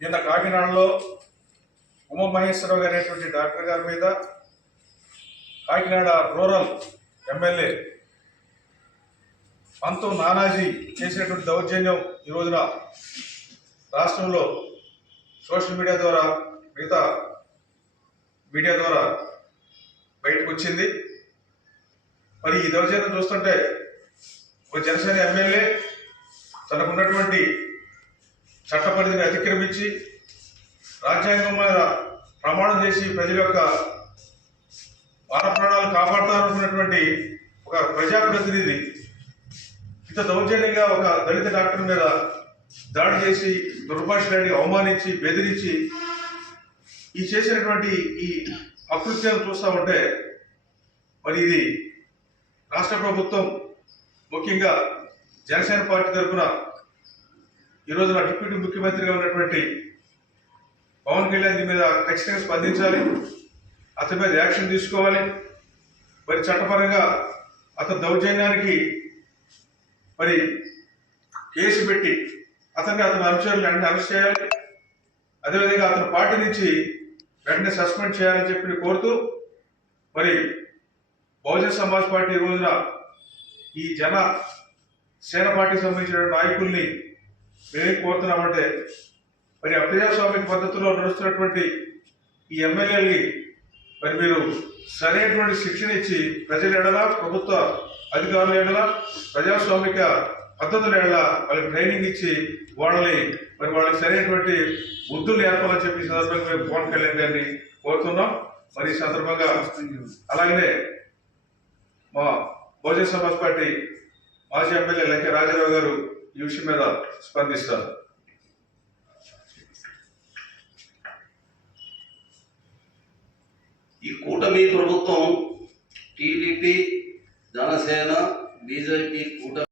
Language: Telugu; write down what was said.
నిన్న కాకినాడలో ఉమామహేశ్వరరావు గారు అనేటువంటి డాక్టర్ గారి మీద కాకినాడ రూరల్ ఎమ్మెల్యే పంతం నానాజీ చేసినటువంటి దౌర్జన్యం ఈ రోజున రాష్ట్రంలో సోషల్ మీడియా ద్వారా మిగతా మీడియా ద్వారా బయటకు వచ్చింది మరి ఈ దౌర్జన్యం చూస్తుంటే ఒక జనసేన ఎమ్మెల్యే తనకున్నటువంటి చట్టపరిధిని అతిక్రమించి రాజ్యాంగం మీద ప్రమాణం చేసి ప్రజల యొక్క మాన ప్రాణాలు కాపాడుతారనుకున్నటువంటి ఒక ప్రజాప్రతినిధి ఇంత దౌర్జన్యంగా ఒక దళిత డాక్టర్ మీద దాడి చేసి దుర్భాషలాడి అవమానించి బెదిరించి ఈ చేసినటువంటి ఈ అకృత్యాలు చూస్తూ ఉంటే మరి ఇది రాష్ట్ర ప్రభుత్వం ముఖ్యంగా జనసేన పార్టీ తరఫున ఈ రోజున డిప్యూటీ ముఖ్యమంత్రిగా ఉన్నటువంటి పవన్ కళ్యాణ్ దీని మీద ఖచ్చితంగా స్పందించాలి. అతని మీద యాక్షన్ తీసుకోవాలి. మరి చట్టపరంగా అతని దౌర్జన్యానికి మరి కేసు పెట్టి అతన్ని అతని అనుచరులు వెంటనే అరెస్ట్ చేయాలి. అదేవిధంగా అతని పార్టీ నుంచి వెంటనే సస్పెండ్ చేయాలని చెప్పి కోరుతూ మరి బహుజన్ సమాజ్ పార్టీ ఈ రోజున ఈ జన సేన పార్టీకి సంబంధించిన నాయకుల్ని మేమేం కోరుతున్నామంటే మరి అప్రజాస్వామిక పద్ధతిలో నడుస్తున్నటువంటి ఈ ఎమ్మెల్యేలని మరి మీరు సరైనటువంటి శిక్షణ ఇచ్చి ప్రజల ఎడల ప్రభుత్వ అధికారుల ఎడల ప్రజాస్వామిక పద్ధతుల ఎడల వాళ్ళకి ట్రైనింగ్ ఇచ్చి వాళ్ళని మరి వాళ్ళకి సరైనటువంటి బుద్ధులు నేర్పాలని చెప్పి సందర్భంగా మేము పవన్ కళ్యాణ్ గారిని కోరుతున్నాం. మరి ఈ సందర్భంగా అలాగనే మా బహుజన సమాజ్ పార్టీ మాజీ ఎమ్మెల్యే లక్కే రాజారావు గారు ఈ విషయం మీద స్పందిస్తారు. ఈ కూటమి ప్రభుత్వం టీడీపీ జనసేన బీజేపీ కూటమి